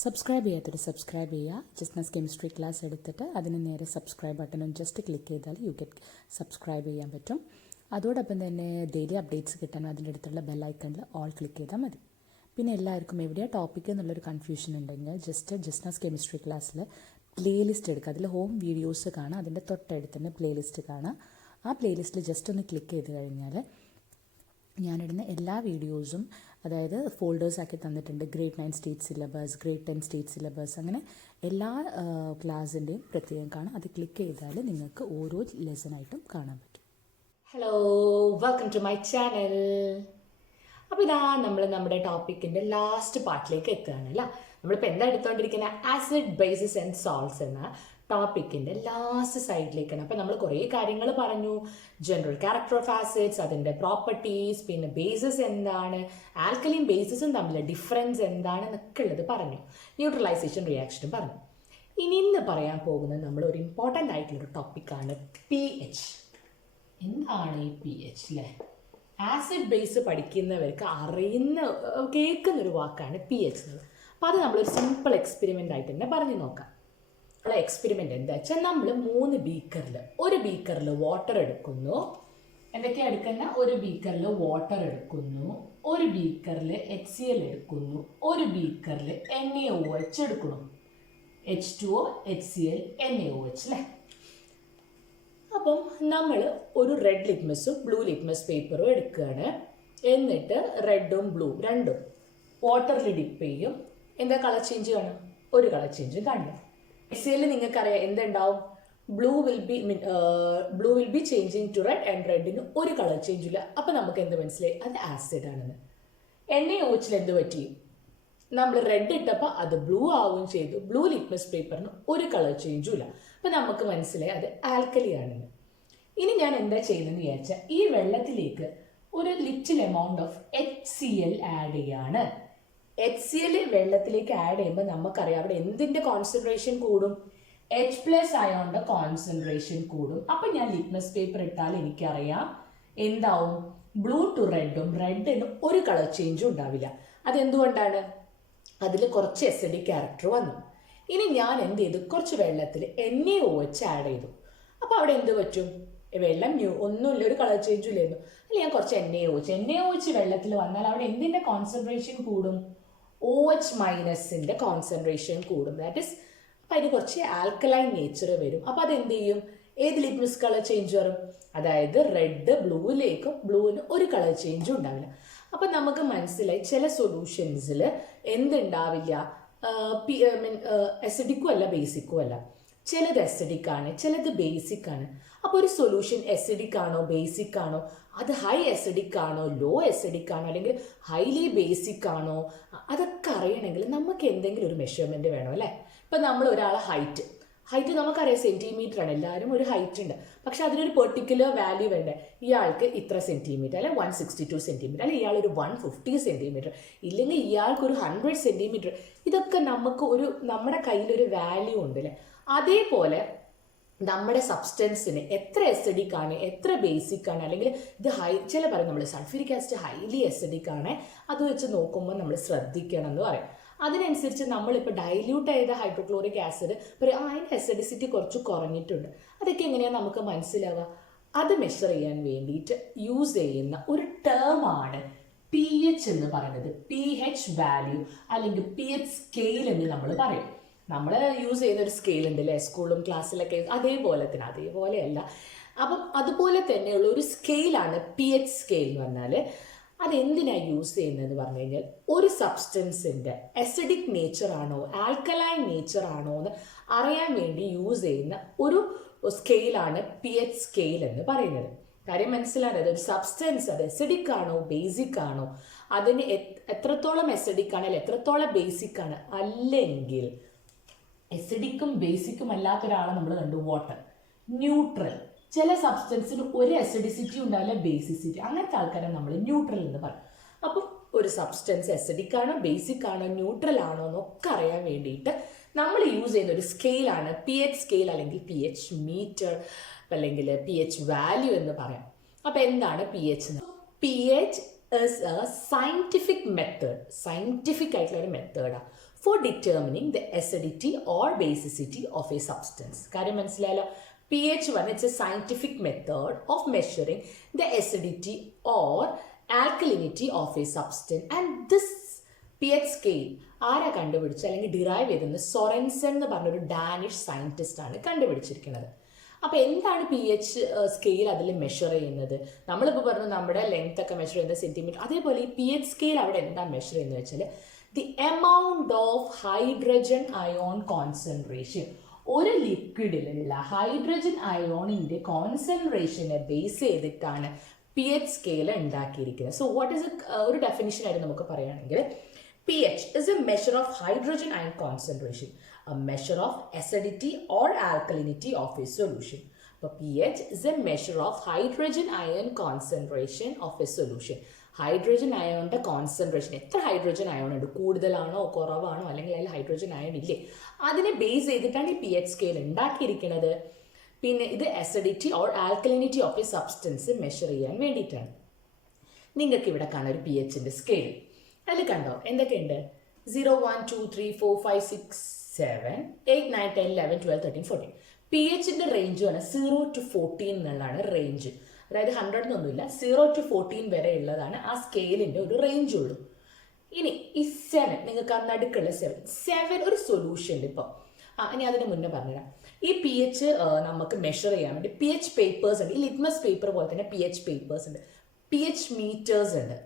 Subscribe ചെയ്യാത്തൊരു subscribe ചെയ്യുക. ജസ്റ്റ്നസ് chemistry class എടുത്തിട്ട് അതിന് നേരെ സബ്സ്ക്രൈബ് ബട്ടണും ജസ്റ്റ് ക്ലിക്ക് ചെയ്താൽ യു ഗെറ്റ് സബ്സ്ക്രൈബ് ചെയ്യാൻ പറ്റും. അതോടൊപ്പം തന്നെ ഡെയിലി അപ്ഡേറ്റ്സ് കിട്ടാൻ അതിൻ്റെ അടുത്തുള്ള ബെല്ലൈക്കണിൽ ഓൾ ക്ലിക്ക് ചെയ്താൽ മതി. പിന്നെ എല്ലാവർക്കും എവിടെയാണ് ടോപ്പിക് എന്നുള്ളൊരു കൺഫ്യൂഷൻ ഉണ്ടെങ്കിൽ ജസ്റ്റ്നസ് കെമിസ്ട്രി ക്ലാസ്സിൽ പ്ലേലിസ്റ്റ് എടുക്കുക. അതിൽ ഹോം വീഡിയോസ് കാണാം, അതിൻ്റെ തൊട്ടടുത്ത് തന്നെ പ്ലേലിസ്റ്റ് കാണാം. ആ പ്ലേലിസ്റ്റിൽ ജസ്റ്റ് ഒന്ന് ക്ലിക്ക് ചെയ്ത് കഴിഞ്ഞാൽ ഞാനിടുന്ന എല്ലാ വീഡിയോസും അതായത് ഫോൾഡേഴ്സാക്കി തന്നിട്ടുണ്ട്. Grade 9 state syllabus, grade 10 state syllabus, അങ്ങനെ എല്ലാ ക്ലാസ്സിൻ്റെയും പ്രത്യേകം കാണാം. അത് ക്ലിക്ക് ചെയ്താൽ നിങ്ങൾക്ക് ഓരോ ലെസണായിട്ടും കാണാൻ പറ്റും. Hello, welcome to my channel. അപ്പോൾ ഇതാ നമ്മൾ നമ്മുടെ ടോപ്പിക്കിൻ്റെ ലാസ്റ്റ് പാർട്ടിലേക്ക് എത്തുകയാണ് അല്ല. നമ്മളിപ്പോൾ എന്താ എടുത്തുകൊണ്ടിരിക്കുന്നത്? ആസിഡ്, ബേസിസ് ആൻഡ് സോൾട്ട്സ് എന്ന ടോപ്പിക്കിൻ്റെ ലാസ്റ്റ് സൈഡിലേക്കാണ്. അപ്പോൾ നമ്മൾ കുറേ കാര്യങ്ങൾ പറഞ്ഞു. ജനറൽ ക്യാരക്ടർ ഓഫ് ആസിഡ്സ്, അതിൻ്റെ പ്രോപ്പർട്ടീസ്, പിന്നെ ബേസിസ് എന്താണ്, ആൽക്കലിയും ബേസിസും തമ്മിലുള്ള ഡിഫറൻസ് എന്താണെന്നൊക്കെ ഉള്ളത് പറഞ്ഞു. ന്യൂട്രലൈസേഷൻ റിയാക്ഷനും പറഞ്ഞു. ഇന്ന് പറയാൻ പോകുന്നത് നമ്മൾ ഒരു ഇമ്പോർട്ടൻ്റ് ആയിട്ടുള്ളൊരു ടോപ്പിക്കാണ് pH. എന്താണ് ഈ pH അല്ലേ? ആസിഡ് ബേസ് പഠിക്കുന്നവർക്ക് കേൾക്കുന്നൊരു വാക്കാണ് pH എന്നത്. അപ്പോൾ അത് നമ്മളൊരു സിമ്പിൾ എക്സ്പെരിമെൻ്റ് ആയിട്ട് തന്നെ പറഞ്ഞു നോക്കാം. എക്സ്പെരിമെൻ്റ് എന്താ വെച്ചാൽ നമ്മൾ 3 ബീക്കറിൽ, ഒരു ബീക്കറിൽ വാട്ടർ എടുക്കുന്നു. എന്തൊക്കെയാണ് എടുക്കുന്ന? ഒരു ബീക്കറിൽ വാട്ടർ എടുക്കുന്നു, ഒരു ബീക്കറിൽ HCl എടുക്കുന്നു, ഒരു ബീക്കറിൽ NaOH എടുക്കുന്നു. H2O, HCl, NaOH അല്ലേ? അപ്പം നമ്മൾ ഒരു റെഡ് ലിറ്റ്മസും ബ്ലൂ ലിറ്റ്മസ് പേപ്പറും എടുക്കുകയാണ്. എന്നിട്ട് റെഡും ബ്ലൂ രണ്ടും വാട്ടറിൽ ഡിപ്പ് ചെയ്യും. എന്താ കളർ ചേഞ്ച് കാണും? ഒരു കളർ ചേഞ്ചും കാണില്ല. HCl നിങ്ങൾക്കറിയാം എന്തുണ്ടാവും? Blue will be changing to red and റെഡിന് ഒരു കളർ ചേഞ്ചും ഇല്ല. അപ്പം നമുക്ക് എന്ത് മനസ്സിലായി? അത് ആസിഡ് ആണെന്ന്. NaOH എന്ത് പറ്റി? നമ്മൾ റെഡ് ഇട്ടപ്പോൾ അത് ബ്ലൂ ആവുകയും ചെയ്തു. ബ്ലൂ ലിറ്റ്മസ് പേപ്പറിന് ഒരു കളർ ചേഞ്ചും ഇല്ല. അപ്പം നമുക്ക് മനസ്സിലായി അത് ആൽക്കലി ആണെന്ന്. ഇനി ഞാൻ എന്താ ചെയ്യുന്നതെന്ന് വിചാരിച്ചാൽ ഈ വെള്ളത്തിലേക്ക് ഒരു little amount of HCl add ചെയ്യാണ്. HCl വെള്ളത്തിലേക്ക് ആഡ് ചെയ്യുമ്പോൾ നമുക്കറിയാം അവിടെ എന്തിൻ്റെ കോൺസെൻട്രേഷൻ കൂടും? H+ അയോണിൻ്റെ കോൺസെൻട്രേഷൻ കൂടും. അപ്പം ഞാൻ ലിറ്റ്മസ് പേപ്പർ ഇട്ടാൽ എനിക്കറിയാം എന്താവും? ബ്ലൂ ടു റെഡും, റെഡിന് ഒരു കളർ ചേഞ്ചും ഉണ്ടാവില്ല. അതെന്തുകൊണ്ടാണ്? അതിൽ കുറച്ച് acidic ക്യാരക്ടർ വന്നു. ഇനി ഞാൻ എന്ത് ചെയ്തു? കുറച്ച് വെള്ളത്തിൽ NaOH ആഡ് ചെയ്തു. അപ്പോൾ അവിടെ എന്ത് പറ്റും? വെള്ളം ഒന്നുമില്ല, ഒരു കളർ ചേഞ്ചും ഇല്ലായിരുന്നു. അല്ലെങ്കിൽ ഞാൻ കുറച്ച് NaOH വെള്ളത്തിൽ വന്നാൽ അവിടെ എന്തിൻ്റെ കോൺസെൻട്രേഷൻ കൂടും? OH- കോൺസെൻട്രേഷൻ കൂടും. ദാറ്റ് ഇസ് അപ്പം അതിന് കുറച്ച് ആൽക്കലൈൻ നേച്ചർ വരും. അപ്പോൾ അതെന്ത് ചെയ്യും? ഏത് ലിറ്റ്മസ് കളർ ചേഞ്ച് വരും? അതായത് റെഡ് ബ്ലൂവിലേക്കും, ബ്ലൂവിന് ഒരു കളർ ചേഞ്ചും ഉണ്ടാവില്ല. അപ്പം നമുക്ക് മനസ്സിലായി ചില സൊല്യൂഷൻസിൽ എന്തുണ്ടാവില്ല? അസിഡിക്കും അല്ല ബേസിക്കും അല്ല. ചിലത് അസിഡിക് ആണ്, ചിലത് ബേസിക് ആണ്. അപ്പോൾ ഒരു സൊല്യൂഷൻ അസിഡിക് ആണോ ബേസിക് ആണോ, അത് ഹൈ അസിഡിക് ആണോ ലോ അസിഡിക് ആണോ അല്ലെങ്കിൽ ഹൈലി ബേസിക് ആണോ, അതൊക്കെ അറിയണമെങ്കിൽ നമുക്ക് എന്തെങ്കിലും ഒരു മെഷർമെൻറ്റ് വേണം അല്ലേ? ഇപ്പം നമ്മൾ ഒരാളെ ഹൈറ്റ് നമുക്കറിയാം സെൻറ്റിമീറ്റർ ആണ്. എല്ലാവരും ഒരു ഹൈറ്റ് ഉണ്ട്. പക്ഷെ അതിനൊരു പെർട്ടിക്കുലർ വാല്യൂ വേണ്ടേ? ഇയാൾക്ക് ഇത്ര സെൻറ്റിമീറ്റർ അല്ലെ 162 സെൻറ്റിമീറ്റർ അല്ലെ ഇയാളൊരു 150 സെൻറ്റിമീറ്റർ ഇല്ലെങ്കിൽ ഇയാൾക്കൊരു 100 സെൻറ്റിമീറ്റർ. ഇതൊക്കെ നമ്മുടെ കയ്യിലൊരു വാല്യൂ ഉണ്ട് അല്ലേ? അതേപോലെ നമ്മുടെ സബ്സ്റ്റൻസിന് എത്ര അസിഡിക് ആണ്, എത്ര ബേസിക് ആണ്, അല്ലെങ്കിൽ ഇത് ചില പറയും നമ്മൾ സൾഫ്യൂരിക് ആസിഡ് ഹൈലി അസിഡിക് ആണ്, അത് വെച്ച് നോക്കുമ്പോൾ നമ്മൾ ശ്രദ്ധിക്കണം എന്ന് പറയും. അതിനനുസരിച്ച് നമ്മളിപ്പോൾ ഡൈല്യൂട്ട് ചെയ്ത ഹൈഡ്രോക്ലോറിക് ആസിഡ് അതിൻ്റെ അസിഡിസിറ്റി കുറച്ച് കുറഞ്ഞിട്ടുണ്ട്. അതൊക്കെ എങ്ങനെയാണ് നമുക്ക് മനസ്സിലാവുക? അത് മെഷർ ചെയ്യാൻ വേണ്ടിയിട്ട് യൂസ് ചെയ്യുന്ന ഒരു ടേമാണ് pH എന്ന് പറയുന്നത്. pH വാല്യൂ അല്ലെങ്കിൽ pH സ്കെയിൽ എന്ന് നമ്മൾ പറയും. നമ്മൾ യൂസ് ചെയ്യുന്ന ഒരു സ്കെയിൽ ഉണ്ട് അല്ലേ? സ്കൂളും ക്ലാസ്സിലൊക്കെ അതേപോലെയല്ല. അപ്പം അതുപോലെ തന്നെയുള്ള ഒരു സ്കെയിലാണ് pH സ്കെയിൽ എന്ന് പറഞ്ഞാൽ. അതെന്തിനാണ് യൂസ് ചെയ്യുന്നതെന്ന് പറഞ്ഞു കഴിഞ്ഞാൽ ഒരു സബ്സ്റ്റൻസിൻ്റെ അസിഡിക് നേച്ചർ ആണോ ആൽക്കലൈൻ നേച്ചർ ആണോ എന്ന് അറിയാൻ വേണ്ടി യൂസ് ചെയ്യുന്ന ഒരു സ്കെയിലാണ് pH സ്കെയിൽ എന്ന് പറയുന്നത്. കാര്യം മനസ്സിലാണ്, അതൊരു സബ്സ്റ്റൻസ് അത് അസിഡിക് ആണോ ബേസിക് ആണോ, അതിന് എത്രത്തോളം അസിഡിക് ആണ് അല്ലെങ്കിൽ എത്രത്തോളം ബേസിക് ആണ്. അല്ലെങ്കിൽ അസിഡിക്കും ബേസിക്കും അല്ലാത്ത ഒരാളെ നമ്മൾ കണ്ടു, വാട്ടർ ന്യൂട്രൽ. ചില സബ്സ്റ്റൻസിന് ഒരു അസിഡിസിറ്റി ഉണ്ടാവില്ല, ബേസിസിറ്റി. അങ്ങനത്തെ ആൾക്കാരെ നമ്മൾ ന്യൂട്രൽ എന്ന് പറയും. അപ്പം ഒരു സബ്സ്റ്റൻസ് അസിഡിക് ആണോ ബേസിക് ആണോ ന്യൂട്രൽ ആണോ എന്നൊക്കെ അറിയാൻ വേണ്ടിയിട്ട് നമ്മൾ യൂസ് ചെയ്യുന്ന ഒരു സ്കെയിലാണ് pH സ്കെയിൽ അല്ലെങ്കിൽ pH മീറ്റർ അല്ലെങ്കിൽ pH വാല്യൂ എന്ന് പറയാം. അപ്പം എന്താണ് pH എന്ന്? pH is a scientific method, scientific ആയിട്ടുള്ള ഒരു മെത്തേഡാണ് for determining the acidity or basicity of a substance. കാര്യം മനസ്സിലായല്ലോ, pH 1 it's a scientific method of measuring the acidity or alkalinity of a substance, and this pH scale ആരാ കണ്ടുപിടിച്ച അല്ലെങ്കിൽ derive ചെയ്തെന്ന് സൊറൻസൺ എന്ന് പറഞ്ഞൊരു ഡാനിഷ് സയൻറ്റിസ്റ്റ് ആണ് കണ്ടുപിടിച്ചിരിക്കുന്നത്. അപ്പോൾ എന്താണ് പി എച്ച് സ്കെയിൽ അതിൽ മെഷർ ചെയ്യുന്നത്? നമ്മളിപ്പോൾ പറഞ്ഞു നമ്മുടെ ലെങ്ത് ഒക്കെ മെഷർ ചെയ്യുന്നത് സെൻറ്റിമീറ്റർ, അതേപോലെ ഈ പി എച്ച് സ്കെയിൽ അവിടെ എന്താ മെഷർ ചെയ്യുന്നത് വെച്ചാൽ the amount of hydrogen ion concentration. ഒരു ലിക്വിഡിലുള്ള ഹൈഡ്രജൻ അയോണിൻ്റെ കോൺസെൻട്രേഷനെ ബേസ് ചെയ്തിട്ടാണ് പി എച്ച് സ്കെയിൽ ഉണ്ടാക്കിയിരിക്കുന്നത്. സോ വാട്ട് ഈസ് ഒരു ഡെഫിനിഷൻ ആയിട്ട് നമുക്ക് പറയുകയാണെങ്കിൽ pH is a measure of hydrogen ion concentration, a measure of acidity or alkalinity of a solution. But pH is a measure of hydrogen ion concentration of a solution. Hydrogen അയോണിൻ്റെ concentration, എത്ര hydrogen ion ഉണ്ട്, കൂടുതലാണോ കുറവാണോ അല്ലെങ്കിൽ അതിൽ hydrogen ion ഇല്ലേ, അതിനെ base ചെയ്തിട്ടാണ് ഈ പി എച്ച് സ്കെയിൽ ഉണ്ടാക്കിയിരിക്കുന്നത്. പിന്നെ ഇത് acidity or alkalinity of A substance measure ചെയ്യാൻ വേണ്ടിയിട്ടാണ്. നിങ്ങൾക്ക് ഇവിടെ കാണാം ഒരു പി എച്ചിൻ്റെ സ്കെയിൽ. അതിൽ കണ്ടോ എന്തൊക്കെയുണ്ട്? 0, 1, 2, 3, 4, 5, 6, 7, 8, 9, 10, 11, 12, 13, 14. പി എച്ചിൻ്റെ റേഞ്ച് ആണ് 0 to 14 എന്നുള്ളതാണ് റേഞ്ച്. അതായത് 100 എന്നൊന്നുമില്ല, 0 to 14 വരെ ഉള്ളതാണ് ആ സ്കെയിലിൻ്റെ ഒരു റേഞ്ച് ഉള്ളൂ. ഇനി ഈ 7 നിങ്ങൾക്ക് ആ നടുക്കുള്ള 7 ഒരു സൊല്യൂഷൻ ഉണ്ട്. ഇപ്പോൾ ഇനി അതിന് മുന്നേ പറഞ്ഞുതരാം. ഈ പി എച്ച് നമുക്ക് മെഷർ ചെയ്യാൻ വേണ്ടി പി എച്ച് പേപ്പേഴ്സ് ഉണ്ട്. ഈ ലിറ്റ്മസ് പേപ്പർ പോലെ തന്നെ പി എച്ച് പേപ്പേഴ്സ് ഉണ്ട്, പി എച്ച് മീറ്റേഴ്സ് ഉണ്ട്,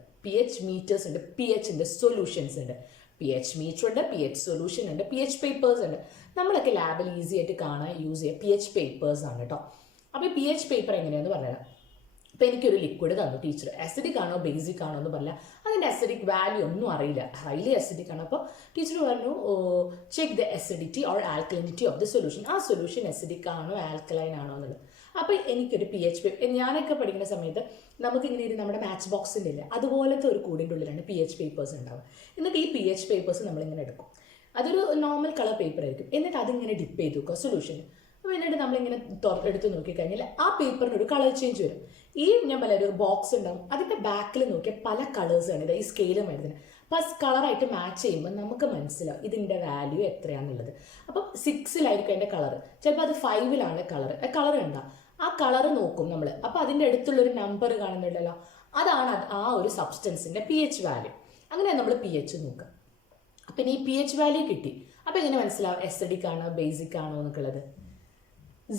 പി എച്ചിൻ്റെ സൊല്യൂഷൻസ് ഉണ്ട്. പി എച്ച് മീറ്റർ ഉണ്ട്, പി എച്ച് സൊല്യൂഷൻ ഉണ്ട്, പി എച്ച് പേപ്പേഴ്സ് ഉണ്ട്. നമ്മളൊക്കെ ലാബിൽ ഈസി ആയിട്ട് കാണാൻ യൂസ് ചെയ്യുക പി എച്ച് പേപ്പേഴ്സ് ആണ് കേട്ടോ. അപ്പോൾ ഈ പി എച്ച് പേപ്പർ എങ്ങനെയാണെന്ന് പറഞ്ഞുതരാം. അപ്പോൾ എനിക്കൊരു ലിക്വിഡ് തന്നു ടീച്ചർ, അസിഡിക് ആണോ ബേസിക് ആണോ എന്ന് പറഞ്ഞാൽ അതിൻ്റെ അസിഡിക് വാല്യൂ ഒന്നും അറിയില്ല, ഹൈലി അസിഡിക് ആണ്. അപ്പോൾ ടീച്ചർ പറഞ്ഞു check the acidity or alkalinity of the solution. ആ സൊല്യൂഷൻ അസിഡിക് ആണോ ആൽക്കലൈൻ ആണോ എന്നുള്ളത്. അപ്പോൾ എനിക്കൊരു പി എച്ച് പേപ്പർ, ഞാനൊക്കെ പഠിക്കുന്ന സമയത്ത് നമുക്ക് ഇങ്ങനെ ഇരുന്ന് നമ്മുടെ മാച്ച് ബോക്സിൻ്റെ ഇല്ല അതുപോലത്തെ ഒരു കൂടിൻ്റെ ഉള്ളിലാണ് പി എച്ച് പേപ്പേഴ്സ് ഉണ്ടാവുക. എന്നിട്ട് ഈ പി എച്ച് പേപ്പേഴ്സ് നമ്മളിങ്ങനെ എടുക്കും, അതൊരു നോർമൽ കളർ പേപ്പർ ആയിരിക്കും. എന്നിട്ട് അതിങ്ങനെ ഡിപ്പ് ചെയ്ത് വെക്കുക സൊല്യൂഷൻ. അപ്പോൾ എന്നിട്ട് നമ്മളിങ്ങനെ എടുത്ത് നോക്കിക്കഴിഞ്ഞാൽ ആ പേപ്പറിന് ഒരു കളർ ചേഞ്ച് വരും. ഈ ഞാൻ പല ഒരു ബോക്സ് ഉണ്ടാവും, അതിൻ്റെ ബാക്കിൽ നോക്കിയാൽ പല കളേഴ്സാണ് ഇത് ഈ സ്കെയിലും വരുന്നത്. അപ്പോൾ ആ കളറായിട്ട് മാച്ച് ചെയ്യുമ്പോൾ നമുക്ക് മനസ്സിലാവും ഇതിൻ്റെ വാല്യൂ എത്രയാണെന്നുള്ളത്. അപ്പം 6-ലായിരിക്കും അതിൻ്റെ കളർ, ചിലപ്പോൾ അത് 5-ലാണ് കളർ ഉണ്ടാവും. ആ കളർ നോക്കും നമ്മൾ, അപ്പോൾ അതിൻ്റെ അടുത്തുള്ളൊരു നമ്പർ കാണുന്നുണ്ടല്ലോ, അതാണ് ആ ഒരു സബ്സ്റ്റൻസിൻ്റെ പി എച്ച് വാല്യൂ. അങ്ങനെ നമ്മൾ പി എച്ച് നോക്കുക. അപ്പം ഈ പി എച്ച് വാല്യൂ കിട്ടി. അപ്പോൾ എങ്ങനെ മനസ്സിലാവും അസിഡിക് ആണോ ബേസിക് ആണോ എന്നൊക്കെയുള്ളത്?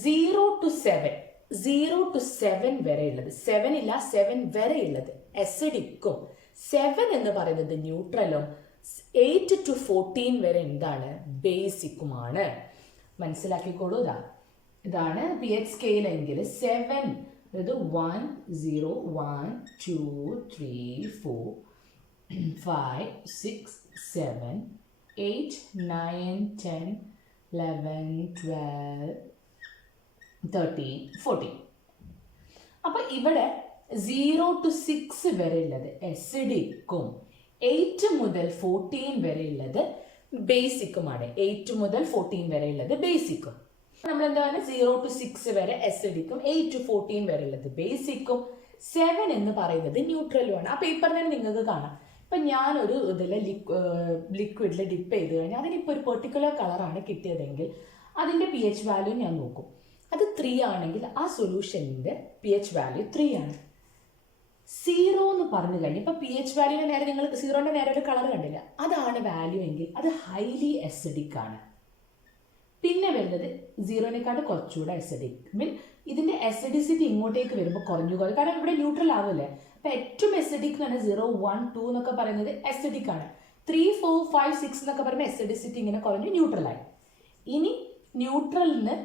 0 to 7 വരെ ഉള്ളത്, 7 ഇല്ല 7 വരെ ഉള്ളത് അസിഡിക്കും, 7 എന്ന് പറയുന്നത് ന്യൂട്രലും, 8 to 14 വരെ എന്താണ് ബേസിക്കുമാണ്. മനസ്സിലാക്കിക്കോളൂ. ഇതാണ് പി എച്ച് സ്കെയിൽ എങ്കിൽ 7 അതായത് 1, 0, 1, 2, 3, 4, 5, 6, 7, 8, 9, 10, 11, 12, 13, 14. അപ്പോൾ ഇവിടെ 0 to 6 വരെ ഉള്ളത് അസിഡിക്കും, 8 മുതൽ 14 വരെ ഉള്ളത് ബേസിക്കുമാണ്. 8 മുതൽ 14 വരെ ഉള്ളത് ബേസിക്കും. നമ്മൾ എന്താണ് 0 to 6 വരെ അസിഡിക്കും, 8 to 14 വരെ ഉള്ളത് ബേസിക്കും, 7 എന്ന് പറയുന്നത് ന്യൂട്രലുമാണ്. ആ പേപ്പറിൽ തന്നെ നിങ്ങൾക്ക് കാണാം. ഇപ്പം ഞാനൊരു ഇതിൽ ലിക്വിഡിൽ ഡിപ്പ് ചെയ്ത് കഴിഞ്ഞാൽ അതിനിപ്പോൾ ഒരു പെർട്ടിക്കുലർ കളറാണ് കിട്ടിയതെങ്കിൽ അതിൻ്റെ പി എച്ച് വാല്യൂ ഞാൻ നോക്കും. അത് 3 ആണെങ്കിൽ ആ സൊല്യൂഷൻ്റെ പി എച്ച് വാല്യൂ 3 ആണ്. 0 എന്ന് പറഞ്ഞു കഴിഞ്ഞാൽ ഇപ്പം പി എച്ച് വാല്യൂവിന് നേരെ നിങ്ങൾ 0ൻ്റെ നേരെ ഒരു കളർ കണ്ടില്ല, അതാണ് വാല്യൂ എങ്കിൽ അത് ഹൈലി അസിഡിക് ആണ്. പിന്നെ വരുന്നത് 0-നേക്കാട്ട് കുറച്ചുകൂടെ അസിഡിക്, മീൻ ഇതിൻ്റെ അസിഡിസിറ്റി ഇങ്ങോട്ടേക്ക് വരുമ്പോൾ കുറഞ്ഞു, കാരണം ഇവിടെ ന്യൂട്രൽ ആവില്ലേ. അപ്പം ഏറ്റവും അസിഡിക് എന്ന് പറഞ്ഞാൽ 0, 1, 2 എന്നൊക്കെ പറയുന്നത് അസിഡിക് ആണ്. 3, 4, 5, 6 എന്നൊക്കെ പറയുമ്പോൾ അസിഡിസിറ്റി ഇങ്ങനെ കുറഞ്ഞു ന്യൂട്രലായി. ഇനി ന്യൂട്രലിന്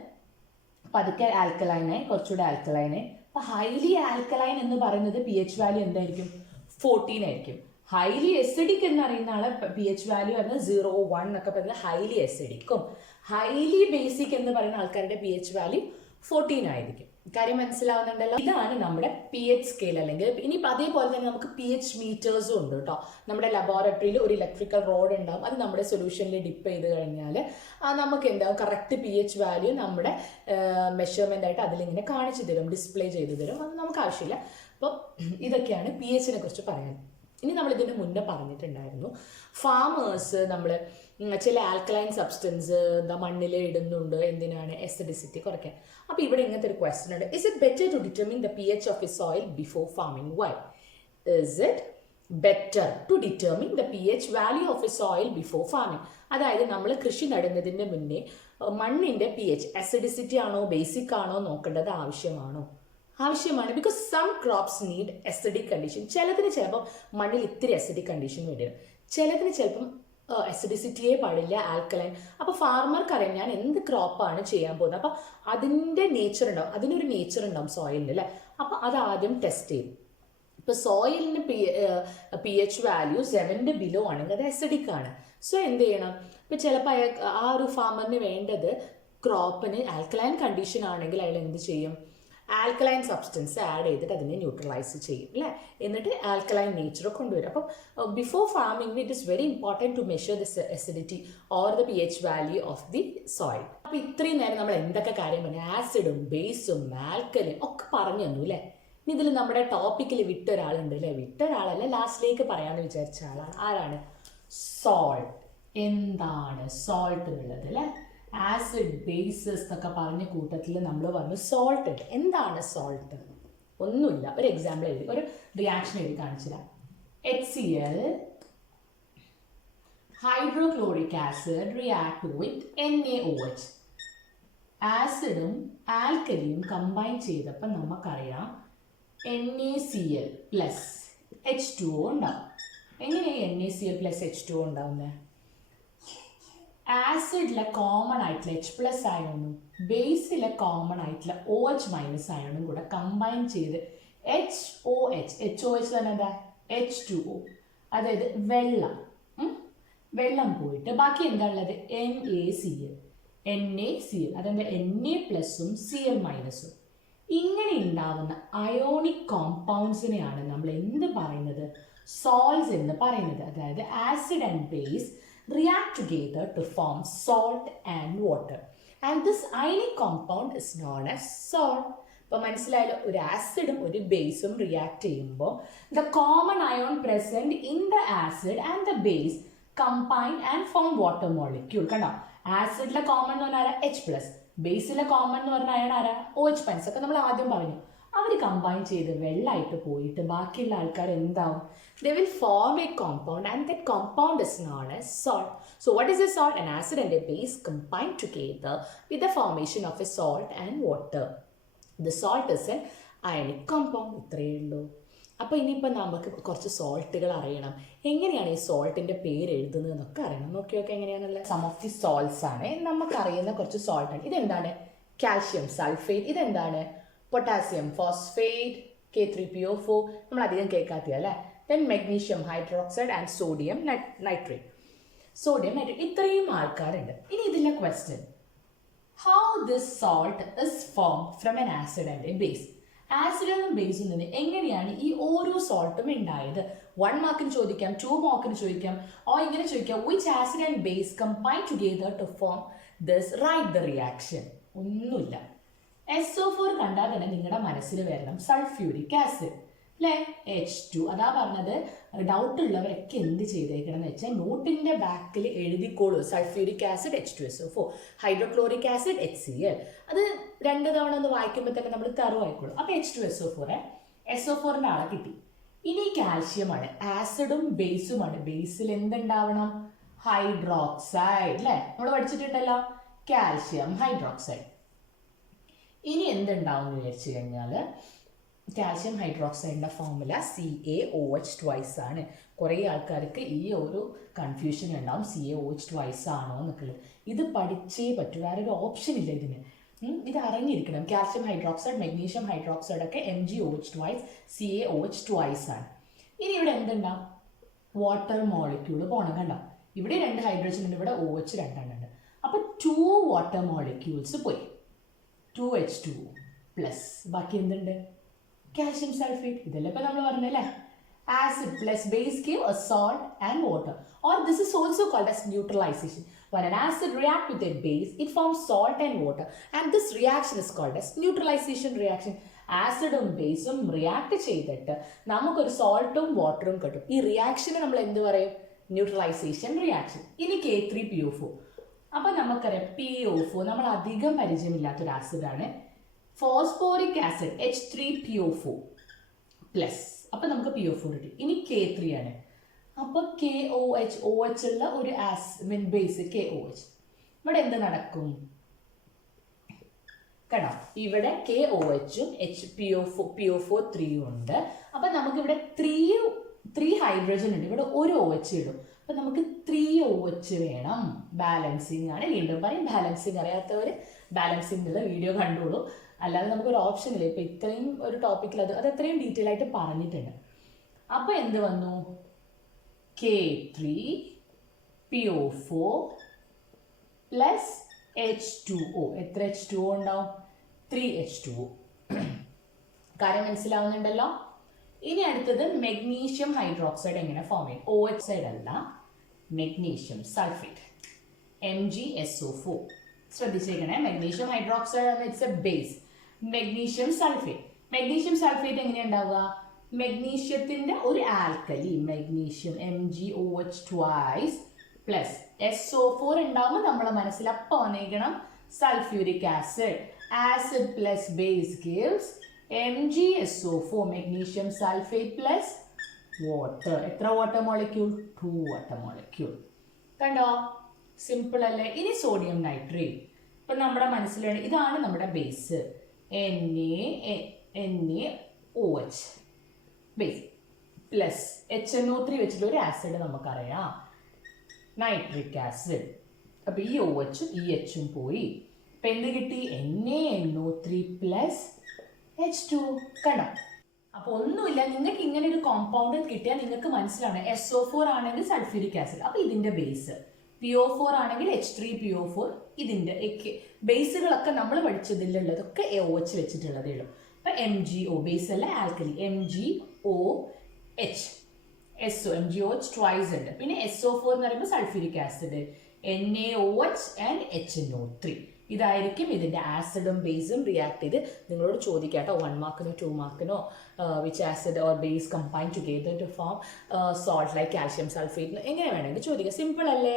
പതുക്കെ ആൽക്കലൈനായി, കുറച്ചുകൂടെ ആൽക്കലൈനായി. അപ്പോൾ ഹൈലി ആൽക്കലൈൻ എന്ന് പറയുന്നത് പി എച്ച് വാല്യൂ എന്തായിരിക്കും? 14 ആയിരിക്കും. ഹൈലി അസിഡിക് എന്ന് പറയുന്ന ആളെ പി എച്ച് വാല്യൂ പറഞ്ഞാൽ 0, 1 എന്നൊക്കെ പറയുന്നത് ഹൈലി അസിഡിക്കും. ഹൈലി ബേസിക് എന്ന് പറയുന്ന ആൾക്കാരുടെ പി എച്ച് വാല്യൂ 14 ആയിരിക്കും. കാര്യം മനസ്സിലാവുന്നുണ്ടല്ലോ. ഇതാണ് നമ്മുടെ പി എച്ച് സ്കെയിൽ. അല്ലെങ്കിൽ ഇനിയിപ്പോൾ അതേപോലെ തന്നെ നമുക്ക് പി എച്ച് മീറ്റേഴ്സും ഉണ്ട് കേട്ടോ. നമ്മുടെ ലബോറട്ടറിയിൽ ഒരു ഇലക്ട്രിക്കൽ റോഡ് ഉണ്ടാവും, അത് നമ്മുടെ സൊല്യൂഷനിൽ ഡിപ്പ് ചെയ്ത് കഴിഞ്ഞാൽ നമുക്ക് എന്താവും കറക്റ്റ് പി എച്ച് വാല്യൂ നമ്മുടെ മെഷർമെൻ്റ് ആയിട്ട് അതിലിങ്ങനെ കാണിച്ചു തരും, ഡിസ്പ്ലേ ചെയ്തു തരും. അത് നമുക്ക് ആവശ്യമില്ല. അപ്പോൾ ഇതൊക്കെയാണ് പി എച്ചിനെ കുറിച്ച് പറയാൻ. ഇനി നമ്മൾ ഇതിന് മുന്നേ പറഞ്ഞിട്ടുണ്ടായിരുന്നു, ഫാമേഴ്സ് നമ്മൾ ചില ആൽക്കലൈൻ സബ്സ്റ്റൻസ് മണ്ണിൽ ഇടുന്നുണ്ട്, എന്തിനാണ്? എസിഡിസിറ്റി കുറയ്ക്കാൻ. അപ്പോൾ ഇവിടെ ഇങ്ങനത്തെ ഒരു ക്വസ്റ്റൻ ഉണ്ട്. Is it better to determine the pH of a soil before farming? Why is it better to determine the pH value of a soil before farming? അതായത് നമ്മൾ കൃഷി നടുന്നതിൻ്റെ മുന്നേ മണ്ണിൻ്റെ pH അസിഡിസിറ്റി ആണോ ബേസിക് ആണോ നോക്കേണ്ടത് ആവശ്യമാണോ? ആവശ്യമാണ്. Because some crops need acidic condition. ചിലതിന് ചിലപ്പോൾ മണ്ണിൽ ഇത്തിരി അസിഡിക് കണ്ടീഷൻ വേണ്ടി വരും, ചിലതിന് ചിലപ്പം അസിഡിസിറ്റിയെ പാടില്ല, ആൽക്കലൈൻ. അപ്പോൾ ഫാർമർക്ക് അറിയാം ഞാൻ എന്ത് ക്രോപ്പാണ് ചെയ്യാൻ പോകുന്നത്. അപ്പോൾ അതിൻ്റെ നേച്ചർ ഉണ്ടാവും, അതിനൊരു നേച്ചർ ഉണ്ടാവും സോയിലിന് അല്ലേ. അപ്പോൾ അത് ആദ്യം ടെസ്റ്റ് ചെയ്യും. ഇപ്പോൾ സോയിലിന് pH വാല്യൂ 7 ബിലോ ആണെങ്കിൽ അത് അസിഡിക് ആണ്. സോ എന്ത് ചെയ്യണം? ഇപ്പോൾ ചിലപ്പോൾ ആ ഒരു ഫാമറിന് വേണ്ടത് ക്രോപ്പിന് ആൽക്കലൈൻ കണ്ടീഷൻ ആണെങ്കിൽ അയാൾ എന്ത് ചെയ്യും? ആൽക്കലൈൻ സബ്സ്റ്റൻസ് ആഡ് ചെയ്തിട്ട് അതിനെ ന്യൂട്രലൈസ് ചെയ്യും അല്ലേ, എന്നിട്ട് ആൽക്കലൈൻ നേച്ചർ കൊണ്ടുവരും. അപ്പം before farming it is very important to measure the acidity or the pH value of the soil. അപ്പോൾ ഇത്രയും നേരം നമ്മൾ എന്തൊക്കെ കാര്യം പറഞ്ഞു? ആസിഡും ബേസും ആൽക്കലും ഒക്കെ പറഞ്ഞു തന്നു അല്ലേ. ഇതിൽ നമ്മുടെ ടോപ്പിക്കിൽ വിട്ടൊരാളുണ്ട് അല്ലേ. വിട്ടൊരാളല്ല, ലാസ്റ്റിലേക്ക് പറയാമെന്ന് വിചാരിച്ച ആളാണ്. ആരാണ്? സോൾട്ട്. എന്താണ് സോൾട്ട് എന്നുള്ളത് അല്ലേ. ആസിഡ് ബേസസ് എന്നൊക്കെ പറഞ്ഞ കൂട്ടത്തിൽ നമ്മൾ പറഞ്ഞു സോൾട്ട്. എന്താണ് സോൾട്ട്? ഒന്നുമില്ല. ഒരു എക്സാമ്പിൾ എഴുതി, ഒരു റിയാക്ഷൻ എഴുതി കാണിച്ചില്ല. HCl hydrochloric acid react with NaOH. ആസിഡും ആൽക്കലിയും കമ്പൈൻ ചെയ്തപ്പോൾ നമുക്കറിയാം NaCl പ്ലസ് H2O ഉണ്ടാവും. എങ്ങനെയാണ് NaCl പ്ലസ് H2O ഉണ്ടാവുന്നത്? ആസിഡിലെ കോമൺ ആയിട്ടുള്ള H+ അയോണും ബേസിലെ കോമൺ ആയിട്ടുള്ള OH- അയോണും കൂടെ കമ്പൈൻ ചെയ്ത് HOH തന്നെ എന്താ? H2O, അതായത് വെള്ളം പോയിട്ട് ബാക്കി എന്താ ഉള്ളത്? NaCl, അതെന്താ? Na+ഉം Cl-ഉം. ഇങ്ങനെ ഉണ്ടാവുന്ന അയോണിക് കോമ്പൗണ്ട്സിനെയാണ് നമ്മൾ എന്ത് പറയുന്നത്? സോൾസ് എന്ന് പറയുന്നത്. അതായത് acid and base react together to form salt and water, and this ionic compound is known as salt. ഇപ്പോൾ മനസ്സിലായാലോ, ഒരു ആസിഡും ഒരു ബേസും റിയാക്ട് ചെയ്യുമ്പോൾ the common ion present in the acid and the base combine and form water molecule. കണ്ടോ, ആസിഡിലെ common എന്ന് പറഞ്ഞാൽ H+, ബേസിലെ common എന്ന് പറഞ്ഞാൽ ആരാ? OH- ഒക്കെ നമ്മൾ ആദ്യം പറഞ്ഞു. അവർ കമ്പൈൻ ചെയ്ത് വെള്ളമായിട്ട് പോയിട്ട് ബാക്കിയുള്ള ആൾക്കാർ എന്താവും? They will form a compound, and that compound is known as salt. So what is a salt? An acid and a base combine together with the formation of a salt and water. The salt is an ionic compound. ഇത്രയേ ഉള്ളൂ. അപ്പോൾ ഇനിയിപ്പോൾ നമുക്ക് കുറച്ച് സോൾട്ടുകൾ അറിയണം. എങ്ങനെയാണ് ഈ സോൾട്ടിൻ്റെ പേര് എഴുതുന്നത് എന്നൊക്കെ അറിയണം. നോക്കിയൊക്കെ എങ്ങനെയാണുള്ളത്. സം ഓഫ് ദി സോൾട്ട്സ് ആണ് നമുക്കറിയുന്ന കുറച്ച് സോൾട്ടാണ്. ഇതെന്താണ്? Calcium sulphate. ഇതെന്താണ്? Potassium phosphate, K3PO4. നമ്മൾ അധികം കേൾക്കാത്ത അല്ലേ. Then magnesium hydroxide and sodium nitrate. ഇത്രയും ആൾക്കാരുണ്ട്. ഇനി ഇതിലെ question, how this salt is form from an acid and a base? ആസിഡിനും ബേസിൽ നിന്ന് എങ്ങനെയാണ് ഈ ഓരോ സോൾട്ടും ഉണ്ടായത്? 1 മാർക്കിന് ചോദിക്കാം, 2 മാർക്കിന് ചോദിക്കാം, ഓ ഇങ്ങനെ ചോദിക്കാം, which acid and base combine together to form this? Write the reaction. ഒന്നുമില്ല. SO4 കണ്ടാൽ തന്നെ നിങ്ങളുടെ മനസ്സിൽ വരണം സൾഫ്യൂരിക് ആസിഡ് അല്ലേ, H2. അതാ പറഞ്ഞത്. ഡൗട്ട് ഉള്ളവരൊക്കെ എന്ത് ചെയ്തേക്കണം എന്ന് വെച്ചാൽ നോട്ടിൻ്റെ ബാക്കിൽ എഴുതിക്കോളൂ. Sulphuric acid H2SO4, hydrochloric acid HCl. അത് 2 തവണ ഒന്ന് വായിക്കുമ്പോൾ തന്നെ നമ്മൾ തറുവായിക്കോളൂ. അപ്പോൾ H2SO4, SO4ൻ്റെ ആളെ കിട്ടി. ഇനി കാൽഷ്യമാണ്, ആസിഡും ബേസുമാണ്. ബേസിൽ എന്തുണ്ടാവണം? ഹൈഡ്രോക്സൈഡ് അല്ലേ, നമ്മൾ പഠിച്ചിട്ടുണ്ടല്ലോ, കാൽഷ്യം ഹൈഡ്രോക്സൈഡ്. ഇനി എന്തുണ്ടാവും എന്ന് വിചാരിച്ചു കഴിഞ്ഞാൽ കാൽഷ്യം ഹൈഡ്രോക്സൈഡിൻ്റെ ഫോർമുല CaOH2 ആണ്. കുറേ ആൾക്കാർക്ക് ഈ ഒരു കൺഫ്യൂഷൻ ഉണ്ടാവും, CaOH2 ആണോ എന്നൊക്കെയുള്ളത്. ഇത് പഠിച്ചേ പറ്റൂ, വേറെ ഒരു ഓപ്ഷൻ ഇല്ല ഇതിന്. ഇത് അറിഞ്ഞിരിക്കണം. കാൽഷ്യം ഹൈഡ്രോക്സൈഡ്, മെഗ്നീഷ്യം ഹൈഡ്രോക്സൈഡ് ഒക്കെ MgOH2, CaOH2 ആണ്. ഇനി ഇവിടെ എന്തുണ്ടാവും? വാട്ടർ മോളിക്യൂൾ പോകണം. കണ്ടോ, ഇവിടെ 2 ഹൈഡ്രജൻ ഉണ്ട്, ഇവിടെ OH 2 ഉണ്ട്. അപ്പോൾ 2 വാട്ടർ മോളിക്യൂൾസ് പോയി, 2H2O പ്ലസ് ബാക്കി എന്തുണ്ട്? Calcium sulphate. ഇതല്ലേ ഇപ്പം നമ്മൾ പറഞ്ഞല്ലേ, acid plus base give a salt and water, or this is also called as neutralization. When an acid reacts with a base, it forms salt and water, and this reaction is called as neutralization reaction. ആസിഡും ബേസും react ചെയ്തിട്ട് നമുക്കൊരു സോൾട്ടും വാട്ടറും കിട്ടും. ഈ റിയാക്ഷനെ നമ്മൾ എന്ത് പറയും? Neutralisation reaction. ഇനി K3PO4. അപ്പൊ നമുക്കറിയാം PO4 നമ്മൾ അധികം പരിചയമില്ലാത്തൊരു ആസിഡാണ്. Phosphoric acid H3PO4 plus. അപ്പൊ നമുക്ക് PO4 കിട്ടി. ഇനി K3 ആണ്. അപ്പൊ OH ഉള്ള ഒരു ബേസ് KOH. ഇവിടെ എന്ത് നടക്കും? കേട്ടോ, ഇവിടെ KOHും PO4 3 ഉണ്ട്. അപ്പൊ നമുക്ക് ഇവിടെ 3 ഹൈഡ്രജൻ ഉണ്ട്. ഇവിടെ ഒരു OH ഇടും. അപ്പൊ നമുക്ക് 3OH വേണം. ബാലൻസിങ് ആണ്. വീണ്ടും പറയും, ബാലൻസിങ് അറിയാത്തവർ ബാലൻസിങ്ങിലുള്ള വീഡിയോ കണ്ടോളൂ. അല്ലാതെ നമുക്കൊരു ഓപ്ഷൻ ഇല്ല. ഇപ്പൊ ഇത്രയും ഒരു ടോപ്പിക്കിൽ അത് അത്രയും ഡീറ്റെയിൽ ആയിട്ട് പറഞ്ഞിട്ടുണ്ട്. അപ്പൊ എന്ത് വന്നു? K3PO4 plus H2O. എത്ര H2O ഉണ്ടാവും? 3H2O. കാര്യം മനസ്സിലാവുന്നുണ്ടല്ലോ. ഇനി അടുത്തത് മെഗ്നീഷ്യം ഹൈഡ്രോക്സൈഡ് എങ്ങനെ ഫോം ചെയ്യും? OH അല്ല, മെഗ്നീഷ്യം സൾഫേറ്റ് MgSO4. ശ്രദ്ധിച്ചേക്കണേ, മെഗ്നീഷ്യം ഹൈഡ്രോക്സൈഡ് ആണ്, it's a base. Magnesium sulphate എങ്ങനെയാ ഉണ്ടാവുക? മെഗ്നീഷ്യത്തിന്റെ ഒരു alkali, magnesium MgOH twice plus SO4 ഉണ്ടാവുമ്പോൾ നമ്മളെ മനസ്സിൽ അപ്പൊ വന്നേക്കണം sulphuric acid plus base gives MgSO4, magnesium sulphate plus water. എത്ര വാട്ടർ മോളിക്യൂൾ? 2 water molecule. കണ്ടോ, സിമ്പിൾ അല്ലേ? ഇനി സോഡിയം നൈട്രേറ്റ്. ഇപ്പൊ നമ്മുടെ മനസ്സിലാണ്, ഇതാണ് നമ്മുടെ base NaOH base plus HNO3 വെച്ചിട്ട് ഒരു ആസിഡ് നമുക്കറിയാം, നൈട്രിക് ആസിഡ്. അപ്പൊ ഈ OHും ഈ Hഉം പോയി. ഇപ്പൊ എന്ത് കിട്ടി? NaNO3 plus H2. കണ്ടോ, അപ്പൊ ഒന്നുമില്ല. നിങ്ങൾക്ക് ഇങ്ങനെ ഒരു കോമ്പൗണ്ട് കിട്ടിയാൽ നിങ്ങൾക്ക് മനസ്സിലാണ് SO4 ആണെങ്കിൽ സൾഫ്യൂരിക് ആസിഡ്. അപ്പൊ ഇതിന്റെ ബേസ് PO4 ആണെങ്കിൽ H3PO4. ഇതിന്റെ ബേസുകളൊക്കെ നമ്മൾ പഠിച്ചതിലുള്ളതൊക്കെ OH വെച്ചിട്ടുള്ളതേ ഉള്ളൂ. അപ്പൊ MgO ബേസ് അല്ല, ആൽക്കലി MgOH. MgOH ട്വൈസ് ഉണ്ട്. പിന്നെ SO4 എന്ന് പറയുമ്പോൾ sulphuric acid, NaOH and HNO3. ഇതായിരിക്കും ഇതിന്റെ ആസിഡും ബേസും റിയാക്ട് ചെയ്ത് നിങ്ങളോട് ചോദിക്കാട്ടോ 1 മാർക്കിനോ 2 മാർക്കിനോ which acid or base combine together to form salt like calcium sulphate എങ്ങനെ വേണമെങ്കിൽ ചോദിക്കുക. സിമ്പിൾ അല്ലേ?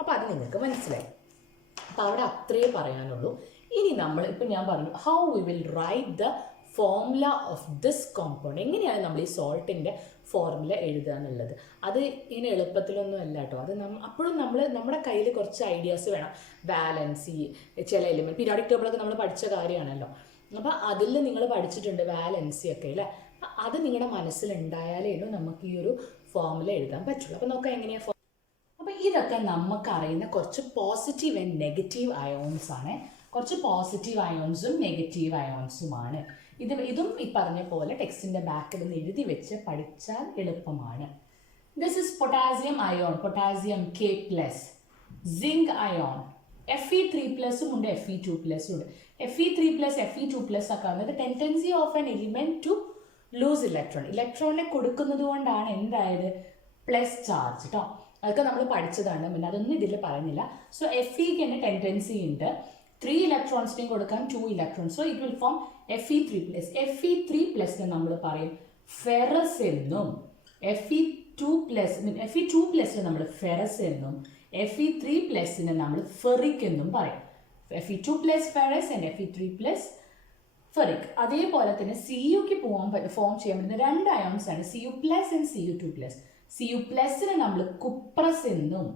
അപ്പൊ അത് നിങ്ങൾക്ക് മനസ്സിലായി. അപ്പൊ അവിടെ അത്രയേ പറയാനുള്ളൂ. ഇനി നമ്മൾ ഇപ്പൊ ഞാൻ പറഞ്ഞു how we will write the formula of this compound. എങ്ങനെയാണ് നമ്മൾ ഈ സോൾട്ടിന്റെ ഫോർമുല എഴുതുക എന്നുള്ളത്. അത് ഇങ്ങനെ എളുപ്പത്തിലൊന്നും അല്ല കേട്ടോ. അത് അപ്പോഴും നമ്മുടെ കയ്യിൽ കുറച്ച് ഐഡിയാസ് വേണം. വാലൻസി, ചില എലിമെന്റ്, പീരിയോഡിക് ടേബിളൊക്കെ നമ്മൾ പഠിച്ച കാര്യമാണല്ലോ. അപ്പൊ അതിൽ നിങ്ങൾ പഠിച്ചിട്ടുണ്ട് വാലൻസി ഒക്കെ അല്ലേ. അത് നിങ്ങളുടെ മനസ്സിലുണ്ടായാലേ ഉള്ളൂ നമുക്ക് ഈ ഒരു ഫോർമുല എഴുതാൻ പറ്റുള്ളൂ. അപ്പൊ നോക്കാം എങ്ങനെയാ. അപ്പൊ ഇതൊക്കെ നമുക്ക് അറിയുന്ന കുറച്ച് പോസിറ്റീവ് ആൻഡ് നെഗറ്റീവ് അയോൺസ് ആണ്. കുറച്ച് പോസിറ്റീവ് അയോൺസും നെഗറ്റീവ് അയോൺസുമാണ്. ഇതും ഈ പറഞ്ഞ പോലെ ടെക്സ്റ്റിന്റെ ബാക്കിൽ നിന്ന് എഴുതി വെച്ച് പഠിച്ചാൽ എളുപ്പമാണ്. This is potassium ion, potassium K+, zinc ion Fe3+ ഉണ്ട്, Fe2+ ഉണ്ട്. Fe3+, Fe2+ ഒക്കെ വന്നത് tendency of an element to lose electron. ഇലക്ട്രോണിനെ കൊടുക്കുന്നത് കൊണ്ടാണ് എന്തായത് പ്ലസ് ചാർജ് കേട്ടോ. അതൊക്കെ നമ്മൾ പഠിച്ചതാണ്, പിന്നെ അതൊന്നും ഇതിൽ പറയുന്നില്ല. സോ Feക്ക് തന്നെ ടെൻഡൻസി ഉണ്ട് 3 ഇലക്ട്രോൺസിനെയും കൊടുക്കാൻ 2 electrons. So it will form Fe3+. Fe3+ നമ്മൾ പറയും ഫെറസ് എന്നും, Fe2+ നമ്മൾ ഫെറസ് എന്നും, Fe3+ നമ്മൾ ഫെറിക് എന്നും പറയും. Fe2+ ferrous and Fe3+ ferric. അതേപോലെ തന്നെ Cuക്ക് ഫോം ചെയ്യാൻ പറ്റുന്ന 2 അയോൺസ് ആണ് Cu+ ആൻഡ് Cu2+. Cu+ നമ്മൾ കുപ്രസ് എന്നും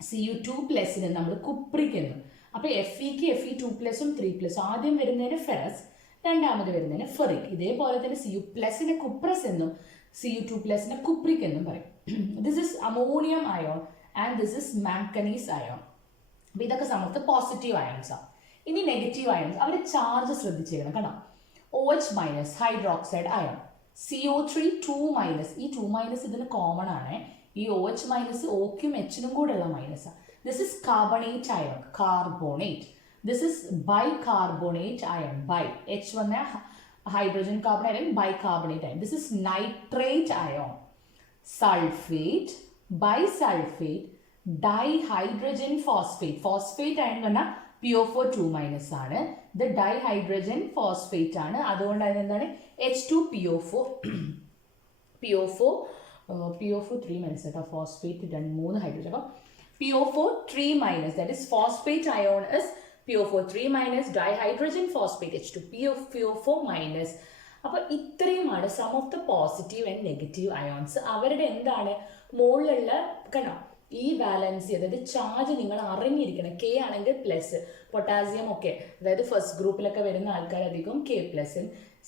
Cu2+ നമ്മൾ കുപ്രിക് എന്നും. അപ്പൊ Feക്ക് Fe2+ഉം 3+. ആദ്യം വരുന്നതിന് ഫെറസ്, രണ്ടാമത് വരുന്നതിന് ഫെറിക്. ഇതേപോലെ തന്നെ Cu+ കുപ്രസ് എന്നും Cu2+ കുപ്രിക് എന്നും പറയും. This is ammonium ion and this is manganese ion. അപ്പൊ ഇതൊക്കെ സമയത്ത് പോസിറ്റീവ് അയോൺസ് ആണ്. ഇനി നെഗറ്റീവ് അയോൺസ്, അവര് ചാർജ് ശ്രദ്ധിച്ചേക്കണം കേട്ടോ. OH- hydroxide ion, CO3 2-. ഈ 2- ഇതിന് കോമൺ ആണ്. ഈ OH- Oക്കും Hനും കൂടെ ഉള്ള minus. This is carbonate ion, carbonate. This is bicarbonate ion, bi. H വന്ന hydrogen carbon ion, bicarbonate ion. This is nitrate ion, sulfate, bisulfate, dihydrogen phosphate. Phosphate ion വന്ന PO4 2- ആണ്. ഇത് dihydrogen phosphate ആണ്. അതുകൊണ്ട് അതിനെന്താണ് H2PO4 PO4 3 minus കേട്ടോ, phosphate 3 hydrogen. അപ്പോൾ PO4 3 minus, that is phosphate ion is PO4 3 minus, dihydrogen phosphate H2 PO4 minus. അപ്പോൾ ഇത്രയുമാണ് some of the positive and negative ions. അവരുടെ എന്താണ് മുകളിലുള്ള കണ്ടോ ഈ ബാലൻസ്, അതായത് ചാർജ് നിങ്ങൾ അറിഞ്ഞിരിക്കണം. കെ ആണെങ്കിൽ പ്ലസ്, പൊട്ടാസ്യം ഒക്കെ, അതായത് ഫസ്റ്റ് ഗ്രൂപ്പിലൊക്കെ വരുന്ന ആൾക്കാർ അധികം K plus,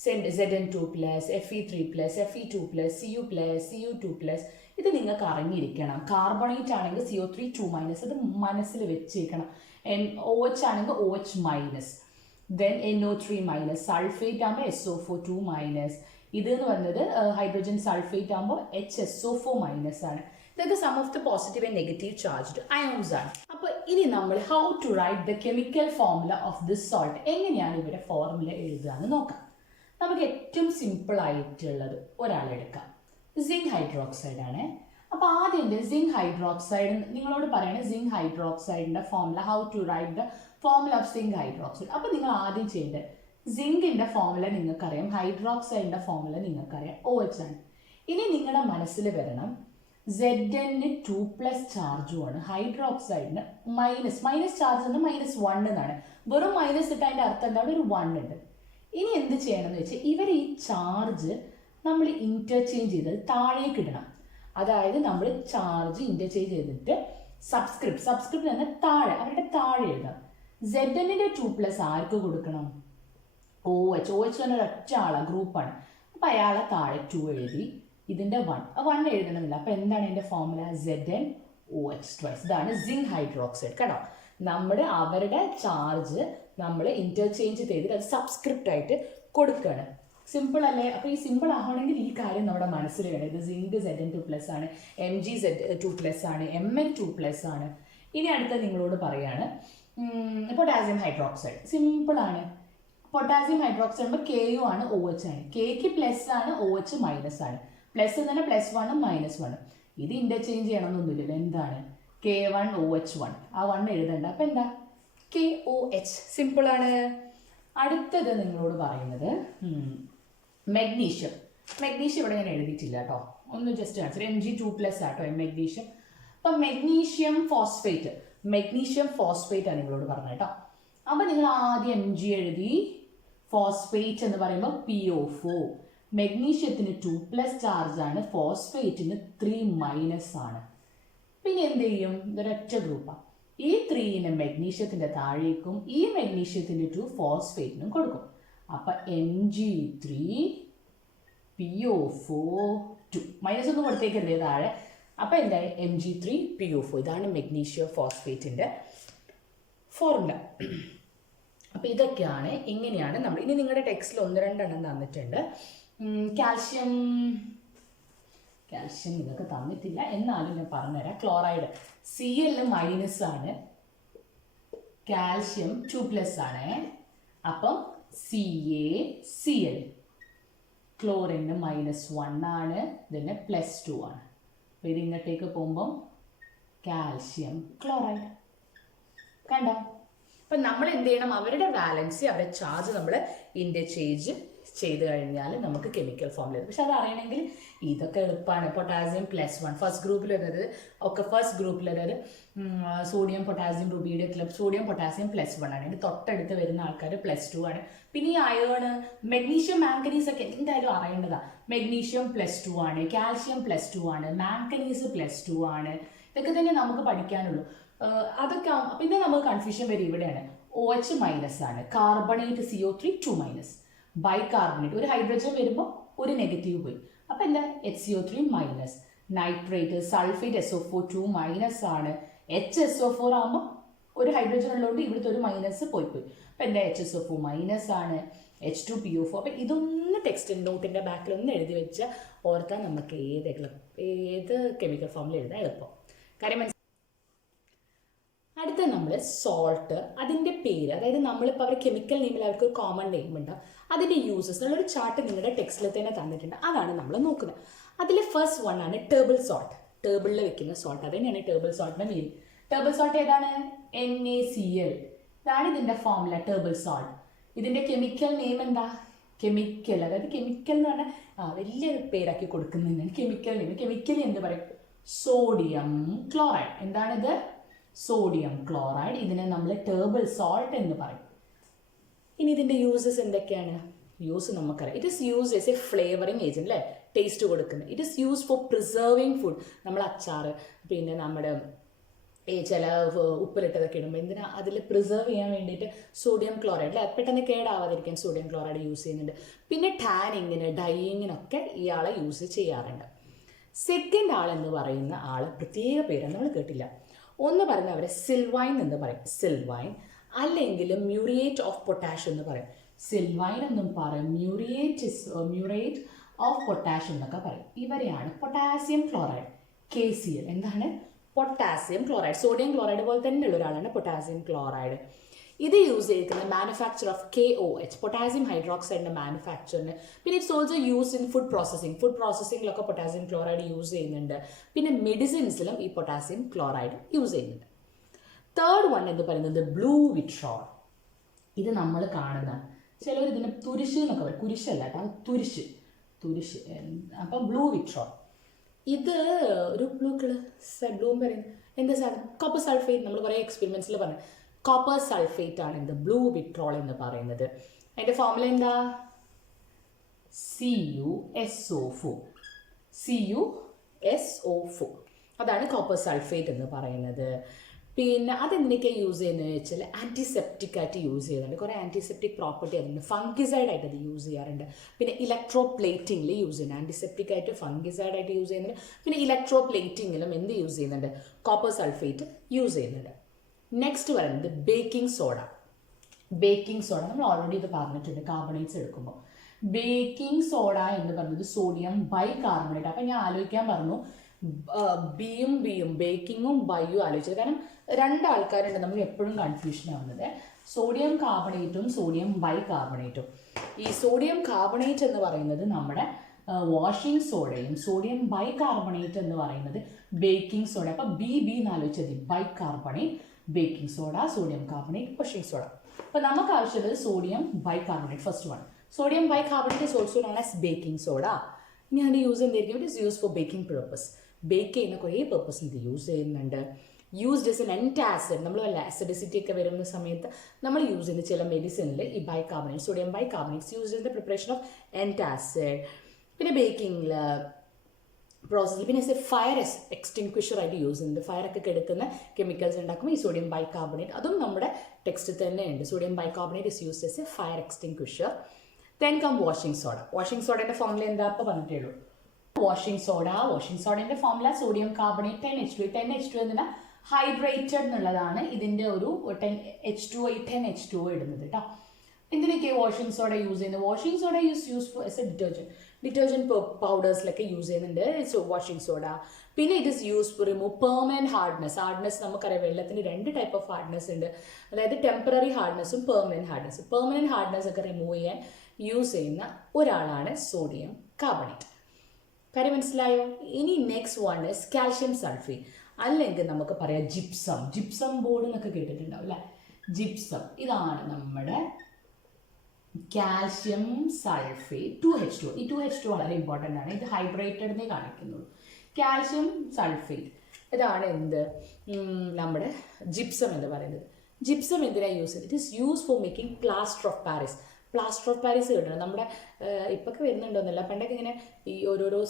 Zn2 plus, Fe3 plus, Fe2 plus, Cu plus, Cu2 plus, ഇത് നിങ്ങൾക്ക് അറിഞ്ഞിരിക്കണം. കാർബണേറ്റ് ആണെങ്കിൽ CO3 2 മൈനസ്, അത് മനസ്സിൽ വെച്ചിരിക്കണം. OH ആണെങ്കിൽ OH minus, then NO3 minus, sulphate ആകുമ്പോൾ SO4 2 മൈനസ്, ഇത് എന്ന് പറയുന്നത് ഹൈഡ്രോജൻ സൾഫേറ്റ് ആകുമ്പോൾ HSO4 മൈനസ് ആണ്. ഇതൊക്കെ some of the positive and negative charged ions ആണ്. അപ്പോൾ ഇനി നമ്മൾ how to write the chemical formula of this salt, എങ്ങനെയാണ് ഇവരുടെ ഫോർമുല എഴുതുക എന്ന് നോക്കാം. നമുക്ക് ഏറ്റവും സിമ്പിൾ ആയിട്ടുള്ളത് ഒരാളെടുക്കാം, സിങ്ക് ഹൈഡ്രോക്സൈഡ് ആണ്. അപ്പോൾ ആദ്യം സിങ്ക് ഹൈഡ്രോക്സൈഡ് നിങ്ങളോട് പറയണേ, സിങ്ക് ഹൈഡ്രോക്സൈഡിന്റെ formula, how to write the formula of zinc hydroxide. അപ്പോൾ നിങ്ങൾ ആദ്യം ചെയ്യേണ്ടത്, സിങ്കിന്റെ ഫോർമുല നിങ്ങൾക്കറിയാം, ഹൈഡ്രോക്സൈഡിന്റെ ഫോർമുല നിങ്ങൾക്കറിയാം, OH ആണ്. ഇനി നിങ്ങളുടെ മനസ്സിൽ വരണം, Zn 2+ ചാർജുമാണ്, ഹൈഡ്രോക്സൈഡിന് മൈനസ് ചാർജ് എന്ന് -1 എന്നാണ്. വെറും മൈനസ് ഇട്ട് അതിൻ്റെ അർത്ഥം എന്താണ്, ഒരു 1 ഉണ്ട്. ഇനി എന്ത് ചെയ്യണം എന്ന് വെച്ചാൽ, ഇവർ ഈ ചാർജ് നമ്മൾ ഇന്റർചേഞ്ച് ചെയ്തത് താഴേക്ക് ഇടണം. അതായത് നമ്മൾ ചാർജ് ഇന്റർചേഞ്ച് ചെയ്തിട്ട് സബ്സ്ക്രിപ്റ്റ് എന്ന താഴെ, അവരുടെ താഴെ എഴുതാം. Zn 2+ ആർക്ക് കൊടുക്കണം, OH തന്നെ ഒറ്റ ആളാണ്, ഗ്രൂപ്പാണ്. അപ്പം അയാളെ താഴെ 2 എഴുതി, ഇതിൻ്റെ 1 എഴുതണമെന്നില്ല. അപ്പം എന്താണ് ഇതിൻ്റെ ഫോർമുല, ZnOH2. ഇതാണ് സിങ്ക് ഹൈഡ്രോക്സൈഡ്. കേട്ടോ, അവരുടെ ചാർജ് നമ്മൾ ഇന്റർചേഞ്ച് ചെയ്തിട്ട് അത് സബ്സ്ക്രിപ്റ്റ് ആയിട്ട് കൊടുക്കുകയാണ്. സിമ്പിൾ അല്ലേ? അപ്പോൾ ഈ സിമ്പിൾ ആവണമെങ്കിൽ ഈ കാര്യം നമ്മുടെ മനസ്സിൽ വേണം. ഇത് സിങ്ക് Zn2+ ആണ്, Mg Z2+ ആണ്, Mn2+ ആണ്. ഇനി അടുത്ത നിങ്ങളോട് പറയാണ് പൊട്ടാസ്യം ഹൈഡ്രോക്സൈഡ്. സിമ്പിൾ ആണ്. പൊട്ടാസ്യം ഹൈഡ്രോക്സൈഡ് ആകുമ്പോൾ KU ആണ്, OH ആണ്. Kക്ക് പ്ലസ് ആണ്, OH മൈനസ് ആണ്. പ്ലസ് തന്നെ +1 -1. ഇത് ഇന്റർചേഞ്ച് ചെയ്യണമെന്നൊന്നുമില്ലല്ലോ. എന്താണ് K1OH1, ആ 1 എഴുതണ്ട. അപ്പം എന്താ KOH. സിമ്പിളാണ്. അടുത്തത് നിങ്ങളോട് പറയുന്നത് മെഗ്നീഷ്യം ഇവിടെ ഞാൻ എഴുതിയിട്ടില്ല കേട്ടോ, ഒന്ന് ജസ്റ്റ് കാണിച്ചു. Mg2+ ആട്ടോ മെഗ്നീഷ്യം. അപ്പം മെഗ്നീഷ്യം ഫോസ്ഫേറ്റ് ആണ് നിങ്ങളോട് പറഞ്ഞത് കേട്ടോ. അപ്പം നിങ്ങൾ ആദ്യം Mg എഴുതി, ഫോസ്ഫേറ്റ് എന്ന് പറയുമ്പോൾ PO4, മെഗ്നീഷ്യത്തിന് 2+ ചാർജ് ആണ്, ഫോസ്ഫേറ്റിന് 3- ആണ്. പിന്നെ എന്ത് ചെയ്യും, ഇതൊരൊറ്റ ഗ്രൂപ്പാണ്. ഈ 3നെ മെഗ്നീഷ്യത്തിന്റെ താഴേക്കും ഈ മെഗ്നീഷ്യത്തിന്റെ 2 ഫോസ്ഫേറ്റിനും കൊടുക്കും. അപ്പം Mg3 PO4 2 -1 കൊടുത്തേക്കരുത് താഴെ. അപ്പം എന്തായി, Mg3 PO4. ഇതാണ് മെഗ്നീഷ്യം ഫോസ്ഫേറ്റിന്റെ ഫോർമുല. അപ്പം ഇതൊക്കെയാണ്, ഇങ്ങനെയാണ് നമ്മൾ. ഇനി നിങ്ങളുടെ ടെക്സ്റ്റിൽ 1-2 എണ്ണം തന്നിട്ടുണ്ട്. കാൽഷ്യം നിങ്ങൾക്ക് തന്നിട്ടില്ല, എന്നാലും ഞാൻ പറഞ്ഞുതരാം. ക്ലോറൈഡ് Cl ആണ്, കാൽഷ്യം 2+ ആണ്. അപ്പം CaCl. ക്ലോറിന് -1 ആണ്, ഇതിന് +2 ആണ്. അപ്പോൾ ഇത് ഇങ്ങോട്ടേക്ക് പോകുമ്പം കാൽഷ്യം ക്ലോറൈഡ്. കണ്ടോ? അപ്പം നമ്മൾ എന്ത് ചെയ്യണം, അവരുടെ വാലൻസി, അവരുടെ ചാർജ് നമ്മൾ ഇന്റർചേഞ്ച് ചെയ്ത് കഴിഞ്ഞാൽ നമുക്ക് കെമിക്കൽ ഫോർമുല. പക്ഷെ അത് അറിയണമെങ്കിൽ ഇതൊക്കെ എളുപ്പമാണ്. പൊട്ടാസ്യം +1 ഫസ്റ്റ് ഗ്രൂപ്പിൽ വരുന്നത് ഒക്കെ, ഫസ്റ്റ് ഗ്രൂപ്പിൽ അതായത് സോഡിയം പൊട്ടാസ്യം റുബിയുടെ ക്ലബ്, സോഡിയം പൊട്ടാസ്യം +1 ആണ്. ഇതിന് തൊട്ടടുത്ത് വരുന്ന ആൾക്കാർ +2 ആണ്. പിന്നെ ഈ അയേൺ, മെഗ്നീഷ്യം, മാംഗനീസ് ഒക്കെ എന്തായാലും അറിയേണ്ടതാണ്. മെഗ്നീഷ്യം +2 ആണ്, കാൽഷ്യം +2 ആണ്, മാംഗനീസ് +2 ആണ്. ഇതൊക്കെ തന്നെ നമുക്ക് പഠിക്കാനുള്ളൂ. അതൊക്കെ പിന്നെ നമുക്ക് കൺഫ്യൂഷൻ വരും ഇവിടെയാണ്. OH മൈനസ് ആണ്, കാർബണേറ്റ് CO3 2-, ബൈകാർബണേറ്റ് ഒരു ഹൈഡ്രജൻ വരുമ്പോൾ ഒരു നെഗറ്റീവ് പോയി. അപ്പം എന്താ, HCO3-, നൈട്രേറ്റ് സൾഫേറ്റ് SO4 2- ആണ്. HSO4 ആകുമ്പോൾ ഒരു ഹൈഡ്രജൻ ഉള്ളതുകൊണ്ട് ഇവിടുത്തെ ഒരു മൈനസ് പോയി. അപ്പം എന്താ, HSO4- ആണ്, H2PO4. അപ്പം ഇതൊന്ന് ടെക്സ്റ്റ് നോട്ടിൻ്റെ ബാക്കിൽ ഒന്ന് എഴുതി വെച്ചാൽ ഓർത്താൽ നമുക്ക് ഏത് കെമിക്കൽ ഫോമിൽ എഴുതാൻ എളുപ്പം. കാര്യം അടുത്ത നമ്മൾ സോൾട്ട്, അതിൻ്റെ പേര്, അതായത് നമ്മളിപ്പോൾ അവർ കെമിക്കൽ നെയിമിൽ അവർക്ക് ഒരു കോമൺ നെയിം ഉണ്ട്, അതിൻ്റെ യൂസസ് എന്നുള്ളൊരു ചാർട്ട് നിങ്ങളുടെ ടെക്സ്റ്റിൽ തന്നെ തന്നിട്ടുണ്ട്. അതാണ് നമ്മൾ നോക്കുന്നത്. അതിൽ ഫസ്റ്റ് 1 ആണ് ടേബിൾ സോൾട്ട്. ടേബിളിൽ വെക്കുന്ന സോൾട്ട്, അത് തന്നെയാണ് ടേബിൾ സോൾട്ടിൻ്റെ മീനിങ്. ടേബിൾ സോൾട്ട് ഏതാണ്, NaCl. ഇതാണ് ഇതിൻ്റെ ഫോർമുല, ടേബിൾ സോൾട്ട്. ഇതിൻ്റെ കെമിക്കൽ നെയിം എന്താ, കെമിക്കൽ, അതായത് കെമിക്കൽ എന്ന് പറഞ്ഞാൽ വലിയ പേരാക്കി കൊടുക്കുന്നതിനാണ് കെമിക്കൽ നെയിം. കെമിക്കലി എന്ത് പറയും? Sodium chloride. എന്താണിത്? Sodium chloride. ഇതിനെ നമ്മൾ ടേബിൾ സോൾട്ട് എന്ന് പറയും. ഇനി ഇതിൻ്റെ യൂസസ് എന്തൊക്കെയാണ്? യൂസ് നമുക്കറിയാം. It is use S A flavouring agent അല്ലേ, ടേസ്റ്റ് കൊടുക്കുന്നത്. It is use for preserving food. നമ്മൾ അച്ചാർ, പിന്നെ നമ്മുടെ ചില ഉപ്പിലിട്ടതൊക്കെ ഇടുമ്പോൾ എന്തിനാ അതിൽ പ്രിസർവ് ചെയ്യാൻ വേണ്ടിയിട്ട് സോഡിയം ക്ലോറൈഡ് അല്ലേ, പെട്ടെന്ന് കേടാവാതിരിക്കാൻ സോഡിയം ക്ലോറൈഡ് യൂസ് ചെയ്യുന്നുണ്ട്. പിന്നെ ടാനിങ്ങിന്, ഡൈയിങ്ങിനൊക്കെ ഇയാളെ യൂസ് ചെയ്യാറുണ്ട്. സെക്കൻഡ് ആളെന്ന് പറയുന്ന ആൾ പ്രത്യേക പേരാണ്, നമ്മൾ കേട്ടില്ല. ഒന്ന് പറയുന്നത് അവരെ സിൽവൈൻ എന്ന് പറയും, സിൽവൈൻ. അല്ലെങ്കിൽ മ്യൂറിയേറ്റ് ഓഫ് പൊട്ടാഷ് എന്ന് പറയും. സിൽവൈൻ എന്നും പറയും, മ്യൂറേറ്റ് ഓഫ് പൊട്ടാഷ് എന്നൊക്കെ പറയും. ഇവരെയാണ് പൊട്ടാസ്യം ക്ലോറൈഡ്, KCl. എന്താണ്? Potassium chloride. സോഡിയം ക്ലോറൈഡ് പോലെ തന്നെയുള്ള ഒരാളാണ് പൊട്ടാസ്യം ക്ലോറൈഡ്. ഇത് യൂസ് ചെയ്തിരിക്കുന്നത് മാനുഫാക്ചർ ഓഫ് KOH, പൊട്ടാസ്യം ഹൈഡ്രോക്സൈഡിൻ്റെ മാനുഫാക്ചറിന്. പിന്നെ it's also use in food processing. Food പ്രോസസ്സിങ്ങിലൊക്കെ പൊട്ടാസ്യം ക്ലോറൈഡ് യൂസ് ചെയ്യുന്നുണ്ട്. പിന്നെ മെഡിസിൻസിലും ഈ പൊട്ടാസ്യം ക്ലോറൈഡ് യൂസ് ചെയ്യുന്നുണ്ട്. തേർഡ് വൺ എന്ന് പറയുന്നത് ബ്ലൂ വിട്രോൾ. ഇത് നമ്മൾ കാണുന്ന ചിലവർ ഇതിന് തുരിശ് എന്നൊക്കെ പറയും. കുരിശല്ല കേട്ടോ, തുരിശ്. അപ്പം ബ്ലൂ വിട്രോൾ ഇത് ഒരു ബ്ലൂ പറയുന്നത് എന്താ സാധനം? Copper sulphate. നമ്മൾ കുറേ എക്സ്പെരിമെൻറ്റ്സിൽ പറഞ്ഞു കോപ്പർ സൾഫേറ്റ് ആണ് എന്ത്? ബ്ലൂ വിട്രോൾ എന്ന് പറയുന്നത്. അതിൻ്റെ ഫോർമുല എന്താ? CuSO4. അതാണ് കോപ്പർ സൾഫേറ്റ് എന്ന് പറയുന്നത്. പിന്നെ അതെന്തൊക്കെയാണ് യൂസ് ചെയ്യുന്നത് വെച്ചാൽ ആൻറ്റിസെപ്റ്റിക് ആയിട്ട് യൂസ് ചെയ്യുന്നുണ്ട്. കുറേ ആൻറ്റിസെപ്റ്റിക് പ്രോപ്പർട്ടി അതുണ്ട്. ഫംഗിസൈഡ് ആയിട്ട് അത് യൂസ് ചെയ്യാറുണ്ട്. പിന്നെ ഇലക്ട്രോ പ്ലേറ്റിങ്ങിൽ യൂസ് ചെയ്യുന്നുണ്ട്. ആൻറ്റിസെപ്റ്റിക് ആയിട്ട് ഫംഗിസൈഡ് ആയിട്ട് യൂസ് ചെയ്യുന്നുണ്ട്. പിന്നെ ഇലക്ട്രോ പ്ലേറ്റിങ്ങിലും എന്ത് യൂസ് ചെയ്യുന്നുണ്ട്? കോപ്പർ സൾഫേറ്റ് യൂസ് ചെയ്യുന്നുണ്ട്. നെക്സ്റ്റ് പറയുന്നത് ബേക്കിംഗ് സോഡ. നമ്മൾ ഓൾറെഡി ഇത് പറഞ്ഞിട്ടുണ്ട് കാർബണേറ്റ്സ് എടുക്കുമ്പോൾ. ബേക്കിംഗ് സോഡ എന്ന് പറയുന്നത് സോഡിയം ബൈകാർബണേറ്റ്. അപ്പം ഞാൻ ആലോചിക്കാൻ പറഞ്ഞു ബിയും ബേക്കിങ്ങും ബൈയും ആലോചിച്ചത്. കാരണം രണ്ടാൾക്കാരുണ്ട് നമുക്ക് എപ്പോഴും കൺഫ്യൂഷൻ ആവുന്നത്, സോഡിയം കാർബണേറ്റും സോഡിയം ബൈകാർബണേറ്റും. ഈ സോഡിയം കാർബണേറ്റ് എന്ന് പറയുന്നത് നമ്മുടെ വാഷിംഗ് സോഡയും സോഡിയം ബൈകാർബണേറ്റ് എന്ന് പറയുന്നത് ബേക്കിംഗ് സോഡ. അപ്പം ബി എന്ന് ആലോചിച്ചത് bicarbonate, baking soda, sodium carbonate, washing soda. അപ്പം നമുക്ക് ആവശ്യമുള്ളത് sodium bicarbonate. First one sodium bicarbonate is also known as baking soda. ഇനി അതിൻ്റെ യൂസ് എന്തായിരിക്കും? It is use for baking purpose. Bake ചെയ്യുന്ന കുറേ പർപ്പസിന് ഇത് യൂസ് ചെയ്യുന്നുണ്ട്. Used as an antacid. നമ്മൾ വല്ല ആസിഡിസിറ്റി ഒക്കെ വരുന്ന സമയത്ത് നമ്മൾ യൂസ് ചെയ്യുന്ന ചില മെഡിസിനിൽ ഈ ബൈകാർബണേറ്റ്, സോഡിയം ബൈകാർബണേറ്റ്സ് യൂസ് ചെയ്യുന്ന പ്രിപ്പറേഷൻ ഓഫ് ആൻറ്റാസിഡ്. പിന്നെ ബേക്കിംഗിൽ പ്രോസസ്സിൽ പിന്നെ ഫയർ എക്സ്റ്റിങ്ക്വിഷർ ആയിട്ട് യൂസ് ചെയ്യുന്നുണ്ട്. ഫയറൊക്കെ കെടുക്കുന്ന കെമിക്കൽസ് ഉണ്ടാക്കുമ്പോൾ ഈ സോഡിയം ബൈകാർബണേറ്റ്, അതും നമ്മുടെ ടെക്സ്റ്റിൽ തന്നെ ഉണ്ട്. Sodium bicarbonate is used as a fire extinguisher. Then come washing soda. Washing soda ന്റെ ഫോർമുല എന്താ? അപ്പോൾ പറഞ്ഞിട്ടേ ഉള്ളൂ. വാഷിംഗ് സോഡേൻ്റെ formula sodium carbonate 10H2. 10H2 എന്നാൽ ഹൈഡ്രേറ്റഡ് എന്നുള്ളതാണ് ഇതിൻ്റെ ഒരു 10H2O 10H2O ഇടുന്നത് കേട്ടോ. എന്തിനൊക്കെയാണ് വാഷിംഗ് സോഡ യൂസ് ചെയ്യുന്നത്? Washing soda use for as a detergent പൗഡേഴ്സിലൊക്കെ യൂസ് ചെയ്യുന്നുണ്ട് വാഷിംഗ് സോഡ. പിന്നെ it is use to remove permanent hardness. നമുക്കറിയാം വെള്ളത്തിന് 2 ടൈപ്പ് ഓഫ് ഹാർഡ്നെസ് ഉണ്ട്, അതായത് ടെമ്പററി ഹാർഡ്നെസ്സും പെർമനൻറ്റ് ഹാർഡ്നെസ്സും. പെർമനൻറ്റ് ഹാർഡ്നെസ് ഒക്കെ റിമൂവ് ചെയ്യാൻ യൂസ് ചെയ്യുന്ന ഒരാളാണ് സോഡിയം കാർബണേറ്റ്. കാര്യം മനസ്സിലായോ? ഇനി next one is calcium sulphate, അല്ലെങ്കിൽ നമുക്ക് പറയാം ജിപ്സം ബോർഡ് എന്നൊക്കെ കേട്ടിട്ടുണ്ടാവും അല്ലേ? ജിപ്സം, ഇതാണ് നമ്മുടെ കാൽഷ്യം സൾഫേറ്റ് 2H2. ഈ 2H2 വളരെ ഇമ്പോർട്ടൻ്റ് ആണ്. ഇത് ഹൈഡ്രേറ്റഡ് എന്നേ കാണിക്കുന്നുള്ളൂ. കാൽഷ്യം സൾഫേറ്റ് ഇതാണ് എന്ത്? നമ്മുടെ ജിപ്സം എന്ന് പറയുന്നത്. ജിപ്സം എന്തിനാണ് യൂസ് ചെയ്യുന്നത്? It is use for making plaster of Paris കിട്ടണം. നമ്മുടെ ഇപ്പൊക്കെ വരുന്നുണ്ടോന്നല്ല, പണ്ടൊക്കെ ഇങ്ങനെ ഈ ഓരോരോ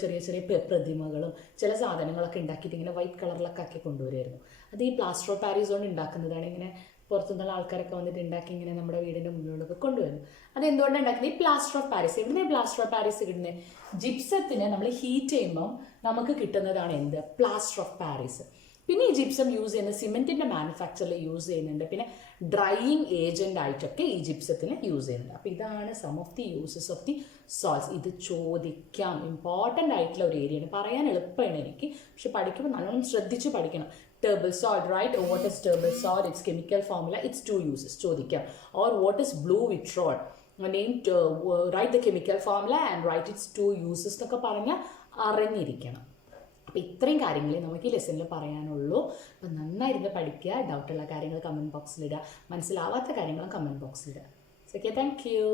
ചെറിയ പ്രതിമകളും ചില സാധനങ്ങളൊക്കെ ഉണ്ടാക്കിയിട്ട് ഇങ്ങനെ വൈറ്റ് കളറിലൊക്കെ ആക്കി കൊണ്ടുവരുമായിരുന്നു. അത് ഈ പ്ലാസ്റ്റർ ഓഫ് പാരീസ് കൊണ്ട് ഉണ്ടാക്കുന്നതാണ്. ഇങ്ങനെ പുറത്തുനിന്നുള്ള ആൾക്കാരൊക്കെ വന്നിട്ട് ഉണ്ടാക്കി ഇങ്ങനെ നമ്മുടെ വീടിൻ്റെ മുന്നിലൊക്കെ കൊണ്ടുവരുന്നു. അത് എന്തുകൊണ്ടാണ് ഉണ്ടാക്കുന്നത്? ഈ പ്ലാസ്റ്റർ ഓഫ് പാരീസ്. എവിടെ പ്ലാസ്റ്റർ ഓഫ് പാരീസ് കിട്ടുന്നത്? ജിപ്സത്തിന് നമ്മൾ ഹീറ്റ് ചെയ്യുമ്പം നമുക്ക് കിട്ടുന്നതാണ് എന്ത്? Plaster of Paris. പിന്നെ ഈ ജിപ്സം യൂസ് ചെയ്യുന്ന സിമെൻറ്റിൻ്റെ മാനുഫാക്ചറിൽ യൂസ് ചെയ്യുന്നുണ്ട്. പിന്നെ ഡ്രൈയിങ് ഏജൻ്റ് ആയിട്ടൊക്കെ ഈ ജിപ്സത്തിന് യൂസ് ചെയ്യുന്നുണ്ട്. അപ്പോൾ ഇതാണ് some of the uses of the salts. ഇത് ചോദിക്കാം, ഇമ്പോർട്ടൻ്റ് ആയിട്ടുള്ള ഒരു ഏരിയയാണ്. പറയാൻ എളുപ്പമാണ് എനിക്ക്, പക്ഷെ പഠിക്കുമ്പോൾ നല്ലോണം ശ്രദ്ധിച്ച് പഠിക്കണം. Table salt, right? Or what is table salt? Its chemical formula, it's 2 uses. ചോദിക്കാം. Or what is blue vitriol? Write the chemical formula and write its 2 uses എന്നൊക്കെ പറഞ്ഞാൽ അറിഞ്ഞിരിക്കണം. അപ്പോൾ ഇത്രയും കാര്യങ്ങളെ നമുക്ക് ഈ ലെസണിൽ പറയാനുള്ളൂ. അപ്പം നന്നായിരുന്ന് പഠിക്കുക. ഡൗട്ടുള്ള കാര്യങ്ങൾ കമൻറ്റ് ബോക്സിലിടുക, മനസ്സിലാവാത്ത കാര്യങ്ങൾ കമൻറ്റ് ബോക്സിലിടുക. Okay, thank U.